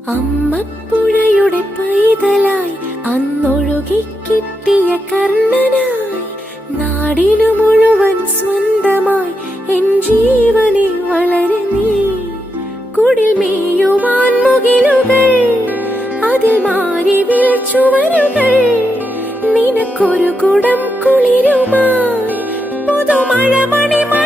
അമ്മപ്പുഴയുടെ പൈതലായി അന്നൊഴുകിക്കിട്ടിയ കർണനായി നാടിനു മുഴുവൻ സ്വന്തമായി എൻ ജീവനെ വളരെ നീ. കുടിൽ മേയുവാൻ മുകിലുകൾ, അതിൽ മാരിവിൽ ചുവരുകൾ, നിനക്കൊരു കുടം കുളിരുമായി പുതുമഴ മണിമ